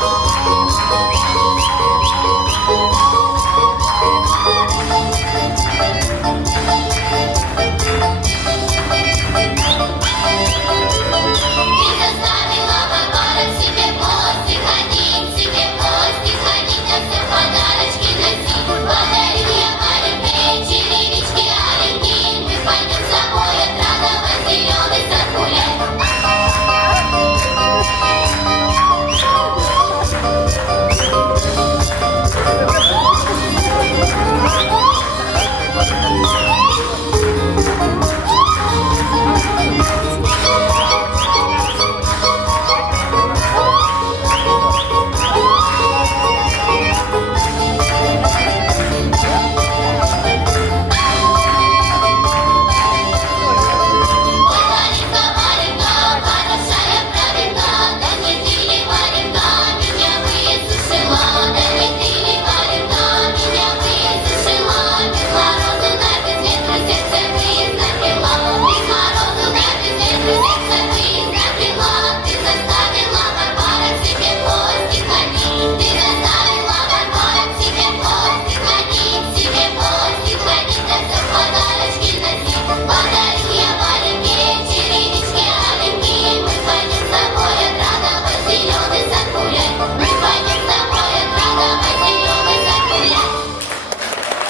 Thank you.